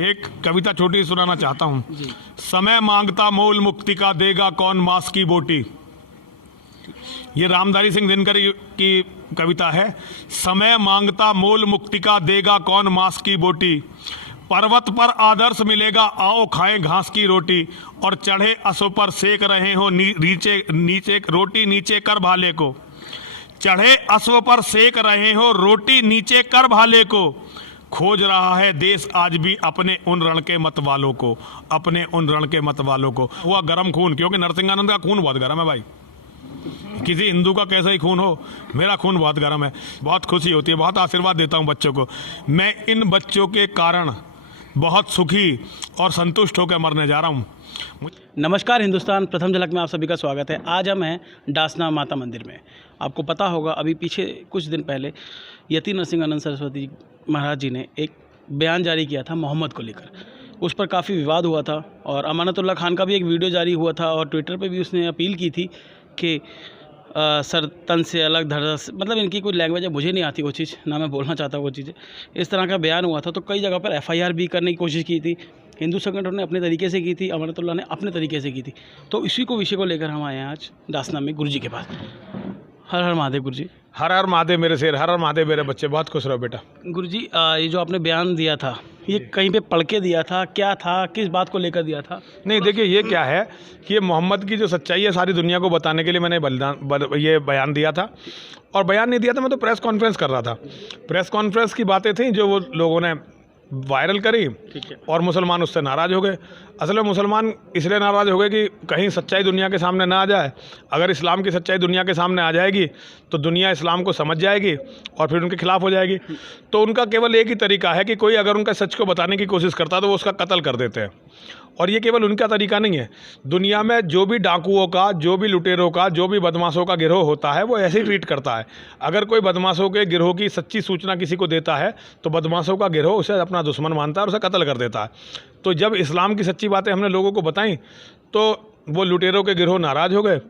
एक कविता छोटी सुनाना चाहता हूँ। समय मांगता मोल मुक्ति का, देगा कौन मांस की बोटी। ये रामधारी सिंह दिनकर की कविता है। समय मांगता मोल मुक्ति का, देगा कौन मांस की बोटी। पर्वत पर आदर्श मिलेगा, आओ खाएं घास की रोटी। और चढ़े असो पर सेक रहे हो नीचे नीचे रोटी नीचे कर भाले को। चढ़े असो पर सेक रहे हो रोटी नीचे कर भाले को। खोज रहा है देश आज भी अपने उन रण के मत वालों को, अपने उन रण के मत वालों को। हुआ गर्म खून, क्योंकि नरसिंहानंद का खून बहुत गर्म है भाई। किसी हिंदू का कैसा ही खून हो, मेरा खून बहुत गर्म है। बहुत खुशी होती है, बहुत आशीर्वाद देता हूँ बच्चों को। मैं इन बच्चों के कारण बहुत सुखी और संतुष्ट होकर मरने जा रहा हूँ। नमस्कार, हिंदुस्तान प्रथम झलक में आप सभी का स्वागत है। आज हम हैं डासना माता मंदिर में। आपको पता होगा, अभी पीछे कुछ दिन पहले यति नरसिंहानंद सरस्वती महाराज जी ने एक बयान जारी किया था मोहम्मद को लेकर। उस पर काफ़ी विवाद हुआ था और अमानतुल्लाह खान का भी एक वीडियो जारी हुआ था और ट्विटर पे भी उसने अपील की थी कि सर तन से अलग धड़, मतलब इनकी कोई लैंग्वेज है, मुझे नहीं आती वो चीज़, ना मैं बोलना चाहता वो चीज़ें। इस तरह का बयान हुआ था, तो कई जगह पर FIR भी करने की कोशिश की थी। हिंदू संगठन ने अपने तरीके से की थी, अमानतुल्लाह ने अपने तरीके से की थी। तो इसी को विषय को लेकर हम आए हैं आज डासना में गुरुजी के पास। हर हर महादेव गुरुजी। हर हर महादेव मेरे शेर, हर हर महादेव मेरे बच्चे। बहुत खुश रहो बेटा। गुरुजी, ये जो आपने बयान दिया था, ये कहीं पे पढ़ के दिया था, क्या था, किस बात को लेकर दिया था? नहीं, देखिए ये क्या है कि ये मोहम्मद की जो सच्चाई है सारी दुनिया को बताने के लिए मैंने ये बयान दिया था। और बयान नहीं दिया था, मैं तो प्रेस कॉन्फ्रेंस कर रहा था। प्रेस कॉन्फ्रेंस की बातें थी जो वो लोगों ने वायरल करी, ठीक है। और मुसलमान उससे नाराज़ हो गए। असल में मुसलमान इसलिए नाराज़ हो गए कि कहीं सच्चाई दुनिया के सामने ना आ जाए। अगर इस्लाम की सच्चाई दुनिया के सामने आ जाएगी तो दुनिया इस्लाम को समझ जाएगी और फिर उनके खिलाफ हो जाएगी। तो उनका केवल एक ही तरीका है कि कोई अगर उनका सच को बताने की कोशिश करता है तो वो उसका कत्ल कर देते हैं। और ये केवल उनका तरीका नहीं है, दुनिया में जो भी डाकुओं का, जो भी लुटेरों का, जो भी बदमाशों का गिरोह होता है वो ऐसे ही ट्रीट करता है। अगर कोई बदमाशों के गिरोह की सच्ची सूचना किसी को देता है तो बदमाशों का गिरोह उसे अपना दुश्मन मानता है और उसे कत्ल कर देता है। तो जब इस्लाम की सच्ची बातें हमने लोगों को बताई तो वो लुटेरों के गिरोह नाराज़ हो गए।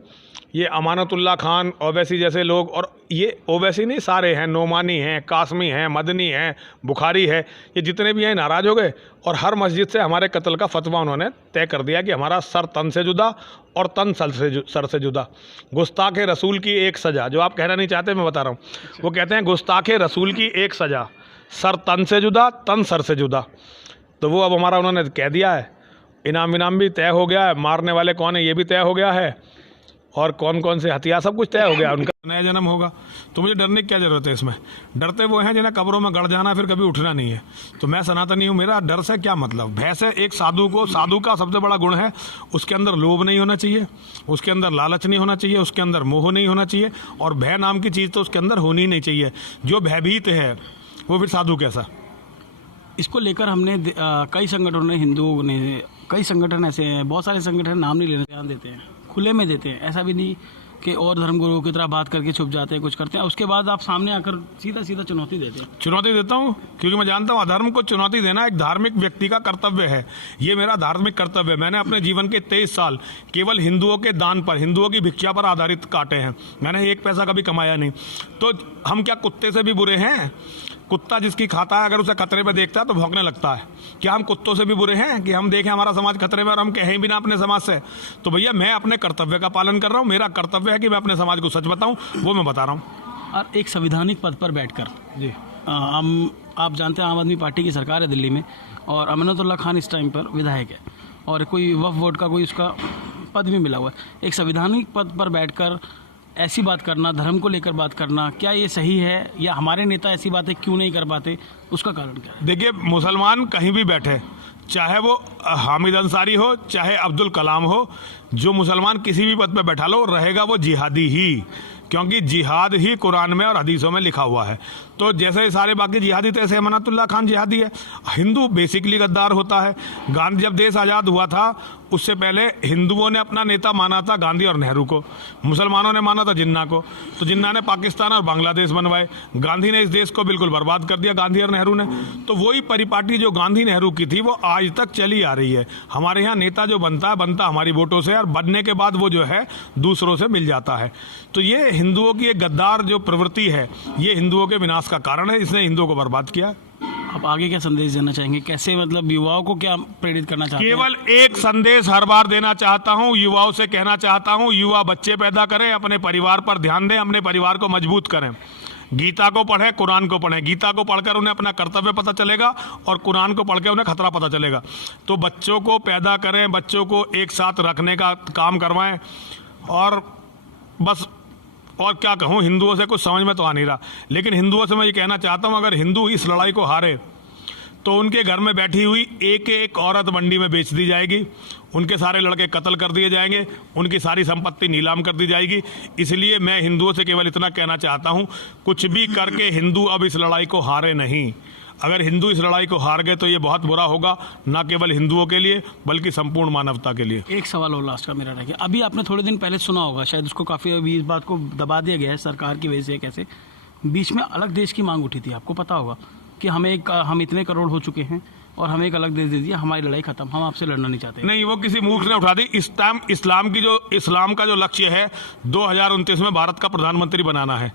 ये अमानतुल्लाह खान, ओवैसी जैसे लोग, और ये ओवैसी नहीं, सारे हैं, नोमानी हैं, कासमी हैं, मदनी हैं, बुखारी है, ये जितने भी हैं नाराज़ हो गए। और हर मस्जिद से हमारे कत्ल का फतवा उन्होंने तय कर दिया कि हमारा सर तन से जुदा और तन सर से जुदा। गुस्ताख रसूल की एक सज़ा, जो आप कहना नहीं चाहते मैं बता रहा हूँ। वो कहते हैं गुस्ताख रसूल की एक सज़ा, सर तन से जुदा, तन सर से जुदा। तो वो अब हमारा उन्होंने कह दिया है। इनाम भी तय हो गया है, मारने वाले कौन है ये भी तय हो गया है, और कौन कौन से हथियार, सब कुछ तय हो गया। उनका नया जन्म होगा तो मुझे डरने की क्या ज़रूरत है इसमें। डरते वो हैं जिन्हें कब्रों में गड़ जाना फिर कभी उठना नहीं है। तो मैं सनातनी हूँ, मेरा डर से क्या मतलब। भैंस है एक साधु का सबसे बड़ा गुण है उसके अंदर लोभ नहीं होना चाहिए, उसके अंदर लालच नहीं होना चाहिए, उसके अंदर मोह नहीं होना चाहिए, और भय नाम की चीज़ तो उसके अंदर होनी ही नहीं चाहिए। जो भयभीत है वो फिर साधु कैसा। इसको लेकर हमने कई संगठनों ने, हिंदुओं ने, कई संगठन ऐसे हैं, बहुत सारे संगठन नाम नहीं लेने ध्यान देते हैं, खुले में देते हैं। ऐसा भी नहीं कि और धर्मगुरुओं की तरह बात करके छुप जाते हैं, कुछ करते हैं, उसके बाद आप सामने आकर सीधा सीधा चुनौती देते हैं। चुनौती देता हूँ क्योंकि मैं जानता हूँ अधर्म को चुनौती देना एक धार्मिक व्यक्ति का कर्तव्य है। ये मेरा धार्मिक कर्तव्य है। मैंने अपने जीवन के 23 साल केवल हिंदुओं के दान पर, हिंदुओं की भिक्षा पर आधारित काटे हैं। मैंने एक पैसा कभी कमाया नहीं। तो हम क्या कुत्ते से भी बुरे हैं? कुत्ता जिसकी खाता है अगर उसे खतरे में देखता है तो भौंकने लगता है। क्या हम कुत्तों से भी बुरे हैं कि हम देखें हमारा समाज खतरे में और हम कहें भी ना अपने समाज से? तो भैया मैं अपने कर्तव्य का पालन कर रहा हूँ। मेरा कर्तव्य है कि मैं अपने समाज को सच बताऊँ, वो मैं बता रहा हूँ। और एक संविधानिक पद पर बैठकर जी, आप जानते हैं आम आदमी पार्टी की सरकार है दिल्ली में, और अमानतुल्लाह खान इस टाइम पर विधायक है, और कोई वक्फ बोर्ड का कोई उसका पद भी मिला हुआ है। एक संविधानिक पद पर बैठकर ऐसी बात करना, धर्म को लेकर बात करना, क्या ये सही है? या हमारे नेता ऐसी बातें क्यों नहीं कर पाते, उसका कारण क्या है? देखिए, मुसलमान कहीं भी बैठे, चाहे वो हामिद अंसारी हो, चाहे अब्दुल कलाम हो, जो मुसलमान किसी भी पद पे बैठा लो रहेगा वो जिहादी ही, क्योंकि जिहाद ही कुरान में और हदीसों में लिखा हुआ है। तो जैसे सारे बाकी जिहादी तैसे अमानतुल्लाह खान जिहादी है। हिंदू बेसिकली गद्दार होता है। गांधी जब देश आज़ाद हुआ था उससे पहले हिंदुओं ने अपना नेता माना था गांधी और नेहरू को, मुसलमानों ने माना था जिन्ना को। तो जिन्ना ने पाकिस्तान और बांग्लादेश बनवाए, गांधी ने इस देश को बिल्कुल बर्बाद कर दिया, गांधी और नेहरू ने। तो वही परिपाटी जो गांधी नेहरू की थी वो आज तक चली आ रही है। हमारे यहाँ नेता जो बनता हमारी वोटों से, और बनने के बाद वो जो है दूसरों से मिल जाता है। तो ये हिंदुओं की एक गद्दार जो प्रवृत्ति है ये हिंदुओं के विनाश का कारण है। इसने हिंदुओं को बर्बाद किया। आप आगे क्या संदेश देना चाहेंगे, कैसे मतलब युवाओं को क्या प्रेरित करना चाहते हैं? केवल एक संदेश हर बार देना चाहता हूं, युवाओं से कहना चाहता हूं, युवा बच्चे पैदा करें, अपने परिवार पर ध्यान दें, अपने परिवार को मजबूत करें, गीता को पढ़ें, कुरान को पढ़ें। गीता को पढ़कर उन्हें अपना कर्तव्य पता चलेगा और कुरान को पढ़ के उन्हें खतरा पता चलेगा। तो बच्चों को पैदा करें, बच्चों को एक साथ रखने का काम करवाएं। और बस और क्या कहूँ, हिंदुओं से कुछ समझ में तो आ नहीं रहा, लेकिन हिंदुओं से मैं ये कहना चाहता हूँ, अगर हिंदू इस लड़ाई को हारे तो उनके घर में बैठी हुई एक एक औरत मंडी में बेच दी जाएगी, उनके सारे लड़के कत्ल कर दिए जाएंगे, उनकी सारी संपत्ति नीलाम कर दी जाएगी। इसलिए मैं हिंदुओं से केवल इतना कहना चाहता हूं, कुछ भी करके हिंदू अब इस लड़ाई को हारे नहीं। अगर हिंदू इस लड़ाई को हार गए तो ये बहुत बुरा होगा, न केवल हिंदुओं के लिए बल्कि संपूर्ण मानवता के लिए। एक सवाल और लास्ट का मेरा रह गया, अभी आपने थोड़े दिन पहले सुना होगा, शायद उसको काफ़ी अभी इस बात को दबा दिया गया है सरकार की वजह से, कैसे बीच में अलग देश की मांग उठी थी, आपको पता होगा कि हम इतने करोड़ हो चुके हैं और हमें एक अलग देश दे दिया, हमारी लड़ाई खत्म, हम आपसे लड़ना नहीं चाहते। नहीं, वो किसी मूर्ख ने उठा दी। इस्लाम का जो लक्ष्य है 2029 में भारत का प्रधानमंत्री बनाना है।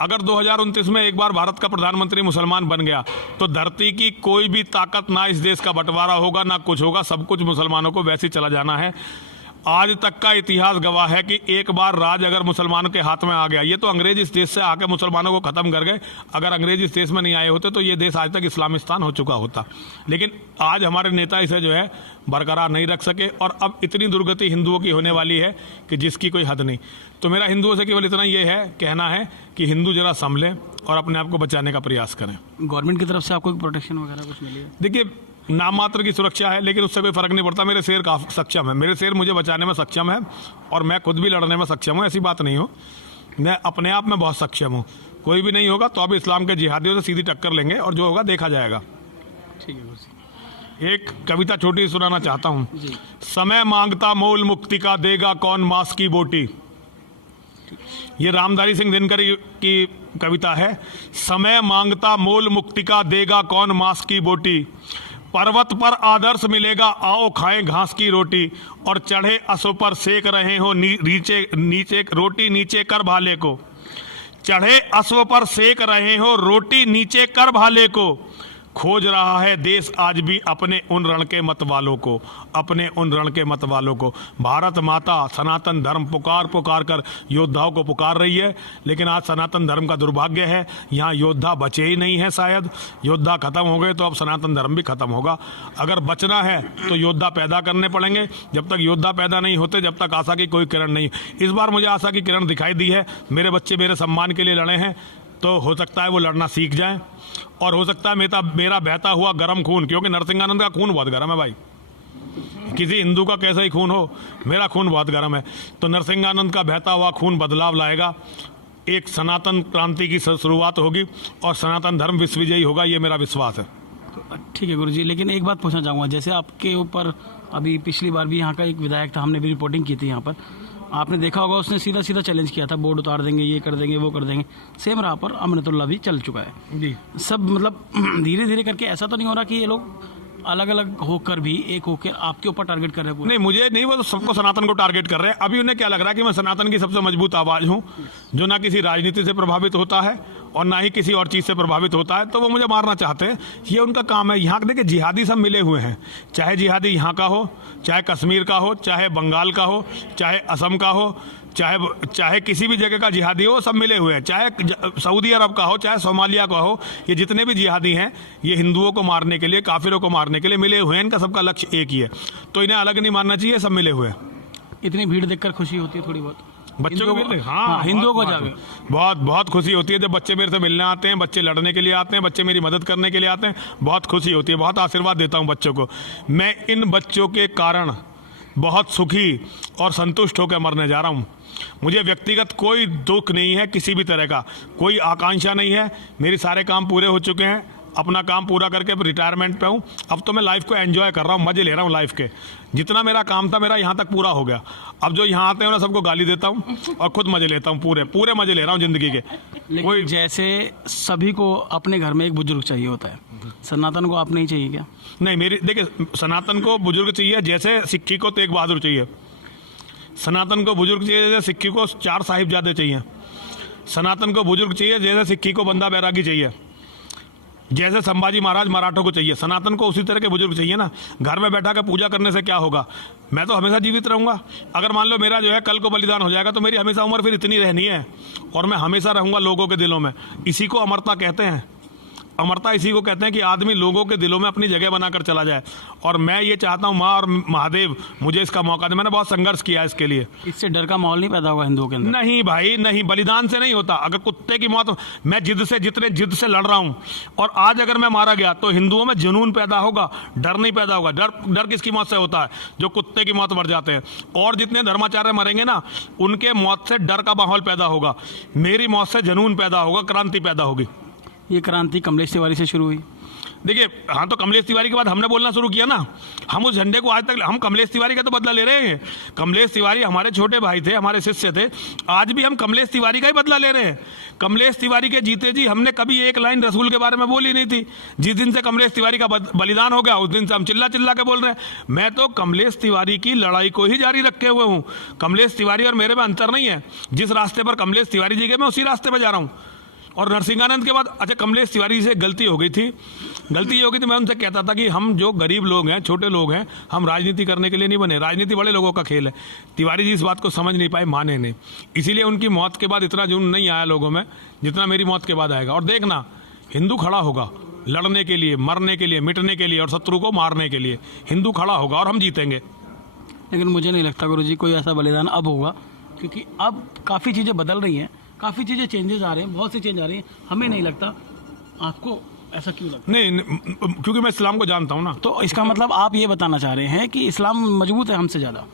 अगर 2029 में एक बार भारत का प्रधानमंत्री मुसलमान बन गया तो धरती की कोई भी ताकत, ना इस देश का बंटवारा होगा ना कुछ होगा, सब कुछ मुसलमानों को वैसे ही चला जाना है। आज तक का इतिहास गवाह है कि एक बार राज अगर मुसलमानों के हाथ में आ गया, ये तो अंग्रेज इस देश से आकर मुसलमानों को खत्म कर गए, अगर अंग्रेज इस देश में नहीं आए होते तो ये देश आज तक इस्लामिस्तान हो चुका होता। लेकिन आज हमारे नेता इसे जो है बरकरार नहीं रख सके और अब इतनी दुर्गति हिंदुओं की होने वाली है कि जिसकी कोई हद नहीं। तो मेरा हिंदुओं से केवल इतना ये है, कहना है कि हिंदू जरा संभलें और अपने आप को बचाने का प्रयास करें। गवर्नमेंट की तरफ से आपको प्रोटेक्शन वगैरह कुछ मिली है? देखिए, नाम मात्र की सुरक्षा है, लेकिन उससे कोई फर्क नहीं पड़ता। मेरे शेर काफी सक्षम है, मेरे शेर मुझे बचाने में सक्षम है और मैं खुद भी लड़ने में सक्षम हूँ। ऐसी बात नहीं हो, मैं अपने आप में बहुत सक्षम हूँ। कोई भी नहीं होगा तो अब इस्लाम के जिहादियों से सीधी टक्कर लेंगे और जो होगा देखा जाएगा। ठीक है गुरुजी। एक कविता छोटी सुनाना चाहता हूँ। समय मांगता मोल मुक्ति का, देगा कौन मांस की बोटी। ये रामधारी सिंह दिनकर की कविता है। समय मांगता मोल मुक्ति का, देगा कौन मांस की बोटी। पर्वत पर आदर्श मिलेगा, आओ खाएं घास की रोटी। और चढ़े असो पर सेक रहे हो नीचे नीचे रोटी नीचे कर भाले को। चढ़े अश्व पर सेक रहे हो रोटी नीचे कर भाले को। खोज रहा है देश आज भी अपने उन रण के मत वालों को, अपने उन रण के मत वालों को। भारत माता सनातन धर्म पुकार पुकार कर योद्धाओं को पुकार रही है, लेकिन आज सनातन धर्म का दुर्भाग्य है, यहाँ योद्धा बचे ही नहीं है। शायद योद्धा खत्म हो गए तो अब सनातन धर्म भी खत्म होगा। अगर बचना है तो योद्धा पैदा करने पड़ेंगे। जब तक योद्धा पैदा नहीं होते, जब तक आशा की कोई किरण नहीं। इस बार मुझे आशा की किरण दिखाई दी है। मेरे बच्चे मेरे सम्मान के लिए लड़े हैं, तो हो सकता है वो लड़ना सीख जाएं और हो सकता है मेरा बहता हुआ गर्म खून, क्योंकि नरसिंहानंद का खून बहुत गर्म है भाई, किसी हिंदू का कैसा ही खून हो, मेरा खून बहुत गर्म है। तो नरसिंहानंद का बहता हुआ खून बदलाव लाएगा, एक सनातन क्रांति की शुरुआत होगी और सनातन धर्म विश्व विजयी होगा, ये मेरा विश्वास है। तो ठीक है गुरुजी, लेकिन एक बात पूछना चाहूँगा, जैसे आपके ऊपर अभी पिछली बार भी यहाँ का एक विधायक था, हमने भी रिपोर्टिंग की थी यहाँ पर, आपने देखा होगा उसने सीधा सीधा चैलेंज किया था, बोर्ड उतार देंगे, ये कर देंगे, वो कर देंगे। सेम राह पर अमृतुल्लाह भी चल चुका है जी। सब मतलब धीरे धीरे करके ऐसा तो नहीं हो रहा कि ये लोग अलग अलग होकर भी एक होकर आपके ऊपर टारगेट कर रहे हैं? नहीं, मुझे नहीं, वो तो सबको सनातन को टारगेट कर रहे हैं। अभी उन्हें क्या लग रहा है कि मैं सनातन की सबसे मजबूत आवाज़ हूँ, जो ना किसी राजनीति से प्रभावित होता है और ना ही किसी और चीज़ से प्रभावित होता है, तो वो मुझे मारना चाहते हैं। ये उनका काम है। यहाँ देखिए, जिहादी सब मिले हुए हैं, चाहे जिहादी यहाँ का हो, चाहे कश्मीर का हो, चाहे बंगाल का हो, चाहे असम का हो, चाहे किसी भी जगह का जिहादी हो, सब मिले हुए हैं। चाहे सऊदी अरब का हो, चाहे सोमालिया का हो, ये जितने भी जिहादी हैं, ये हिंदुओं को मारने के लिए, काफिरों को मारने के लिए मिले हुए हैं। इनका सबका लक्ष्य एक ही है, तो इन्हें अलग नहीं मानना चाहिए, सब मिले हुए हैं। इतनी भीड़ देखकर खुशी होती है थोड़ी बहुत बच्चों को मिलने? हाँ, हिंदुओं को जाके बहुत खुशी होती है जब बच्चे मेरे से मिलने आते हैं, बच्चे लड़ने के लिए आते हैं, बच्चे मेरी मदद करने के लिए आते हैं। बहुत खुशी होती है, बहुत आशीर्वाद देता हूँ बच्चों को। मैं इन बच्चों के कारण बहुत सुखी और संतुष्ट होकर मरने जा रहा हूँ। मुझे व्यक्तिगत कोई दुख नहीं है, किसी भी तरह का कोई आकांक्षा नहीं है। मेरे सारे काम पूरे हो चुके हैं, अपना काम पूरा करके रिटायरमेंट पे हूँ। अब तो मैं लाइफ को एंजॉय कर रहा हूँ, मजे ले रहा हूँ लाइफ के। जितना मेरा काम था मेरा यहाँ तक पूरा हो गया। अब जो यहाँ आते हैं ना, सबको गाली देता हूँ और खुद मजे लेता हूँ, पूरे मजे ले रहा हूँ जिंदगी के। कोई जैसे सभी को अपने घर में एक बुजुर्ग चाहिए होता है, सनातन को आप नहीं चाहिए क्या? नहीं, मेरी देखिए, सनातन को बुजुर्ग चाहिए जैसे सिक्की को तेग बहादुर चाहिए। सनातन को बुजुर्ग चाहिए जैसे सिक्की को 4 साहिबजादे चाहिए। सनातन को बुजुर्ग चाहिए जैसे सिक्की को बंदा बैरागी चाहिए। जैसे संभाजी महाराज मराठों को चाहिए, सनातन को उसी तरह के बुजुर्ग चाहिए ना। घर में बैठा कर पूजा करने से क्या होगा? मैं तो हमेशा जीवित रहूंगा। अगर मान लो मेरा जो है कल को बलिदान हो जाएगा तो मेरी हमेशा उम्र फिर इतनी रहनी है और मैं हमेशा रहूंगा लोगों के दिलों में। इसी को अमरता कहते हैं। अमरता इसी को कहते हैं कि आदमी लोगों के दिलों में अपनी जगह बनाकर चला जाए। और मैं ये चाहता हूँ, माँ और महादेव मुझे इसका मौका दे। मैंने बहुत संघर्ष किया इसके लिए। इससे डर का माहौल नहीं पैदा होगा हिंदुओं के अंदर? नहीं भाई नहीं, बलिदान से नहीं होता। अगर कुत्ते की मौत, मैं जितने जिद से लड़ रहा हूँ और आज अगर मैं मारा गया तो हिंदुओं में जुनून पैदा होगा, डर नहीं पैदा होगा। डर किसकी मौत से होता है? जो कुत्ते की मौत मर जाते हैं। और जितने धर्माचार्य मरेंगे ना, उनके मौत से डर का माहौल पैदा होगा। मेरी मौत से जुनून पैदा होगा, क्रांति पैदा होगी। ये क्रांति कमलेश तिवारी से शुरू हुई। देखिए, हाँ, तो कमलेश तिवारी के बाद हमने बोलना शुरू किया ना। हम उस झंडे को आज तक, हम कमलेश तिवारी का तो बदला ले रहे हैं। कमलेश तिवारी हमारे छोटे भाई थे, हमारे शिष्य थे। आज भी हम कमलेश तिवारी का ही बदला ले रहे हैं। कमलेश तिवारी के जीते जी हमने कभी एक लाइन रसूल के बारे में बोली नहीं थी। जिस दिन से कमलेश तिवारी का बलिदान हो गया उस दिन से हम चिल्ला चिल्ला के बोल रहे हैं। मैं तो कमलेश तिवारी की लड़ाई को ही जारी रखे हुए हूँ। कमलेश तिवारी और मेरे में अंतर नहीं है। जिस रास्ते पर कमलेश तिवारी जी गए मैं उसी रास्ते पर जा रहा हूँ। और नरसिंहानंद के बाद, अच्छा, कमलेश तिवारी से गलती हो गई थी। गलती ये हो गई थी, मैं उनसे कहता था कि हम जो गरीब लोग हैं, छोटे लोग हैं, हम राजनीति करने के लिए नहीं बने। राजनीति बड़े लोगों का खेल है। तिवारी जी इस बात को समझ नहीं पाए, माने नहीं। इसीलिए उनकी मौत के बाद इतना जुनून नहीं आया लोगों में जितना मेरी मौत के बाद आएगा। और देखना, हिंदू खड़ा होगा लड़ने के लिए, मरने के लिए, मिटने के लिए और शत्रु को मारने के लिए। हिंदू खड़ा होगा और हम जीतेंगे। लेकिन मुझे नहीं लगता गुरुजी कोई ऐसा बलिदान अब होगा, क्योंकि अब काफ़ी चीज़ें बदल रही हैं, काफ़ी चीज़ें चेंजेस आ रहे हैं, बहुत सी चेंज आ रही हैं। हमें नहीं लगता। आपको ऐसा क्यों लगता है? नहीं, क्योंकि मैं इस्लाम को जानता हूँ ना। तो इसका मतलब आप ये बताना चाह रहे हैं कि इस्लाम मजबूत है हमसे ज़्यादा?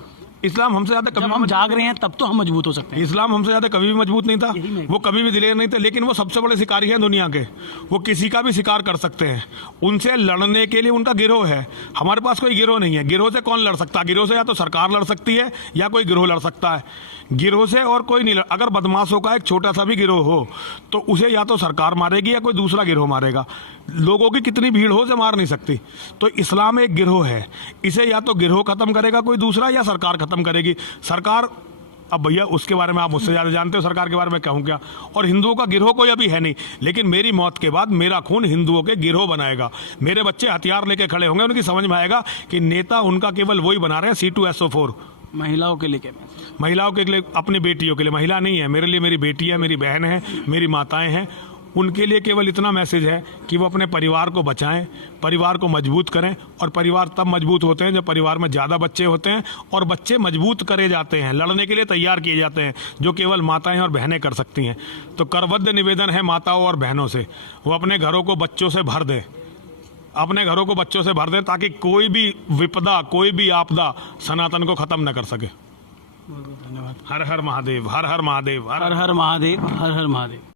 इस्लाम हमसे ज़्यादा जब हम जाग रहे हैं तब तो हम मजबूत हो सकते हैं। इस्लाम हमसे ज़्यादा कभी भी मजबूत नहीं था। यही मैं- वो कभी भी दिलेर नहीं थे। लेकिन वो सबसे बड़े शिकारी हैं दुनिया के। वो किसी का भी शिकार कर सकते हैं। उनसे लड़ने के लिए उनका गिरोह है। हमारे पास कोई गिरोह नहीं है। गिरोह से कौन लड़ सकता है? गिरोह से या तो सरकार लड़ सकती है या कोई गिरोह लड़ सकता है। गिरोह से और कोई नहीं लड़। अगर बदमाशों का एक छोटा सा भी गिरोह हो तो उसे या तो सरकार मारेगी या कोई दूसरा गिरोह मारेगा। लोगों की कितनी भीड़ हो, उसे मार नहीं सकती। तो इस्लाम एक गिरोह है। इसे या तो गिरोह खत्म करेगा कोई दूसरा या सरकार खत्म करेगी। सरकार, अब भैया उसके बारे में आप मुझसे ज़्यादा जानते हो, सरकार के बारे में कहूँ क्या। और हिंदुओं का गिरोह कोई अभी है नहीं। लेकिन मेरी मौत के बाद मेरा खून हिंदुओं के गिरोह बनाएगा। मेरे बच्चे हथियार लेके खड़े होंगे। उनकी समझ में आएगा कि नेता उनका केवल वही बना रहे हैं, C2SO4। महिलाओं के लिए क्या? महिलाओं के लिए, अपनी बेटियों के लिए। महिला नहीं है मेरे लिए, मेरी बेटी है, मेरी बहन है, मेरी माताएं हैं। उनके लिए केवल इतना मैसेज है कि वो अपने परिवार को बचाएं, परिवार को मजबूत करें। और परिवार तब मजबूत होते हैं जब परिवार में ज़्यादा बच्चे होते हैं और बच्चे मजबूत करे जाते हैं, लड़ने के लिए तैयार किए जाते हैं, जो केवल माताएं और बहनें कर सकती हैं। तो करबद्ध निवेदन है माताओं और बहनों से, वो अपने घरों को बच्चों से भर दें। अपने घरों को बच्चों से भर दें ताकि कोई भी विपदा, कोई भी आपदा सनातन को ख़त्म न कर सके। बहुत बहुत धन्यवाद। हर हर महादेव, हर हर महादेव, हर हर महादेव, हर हर महादेव।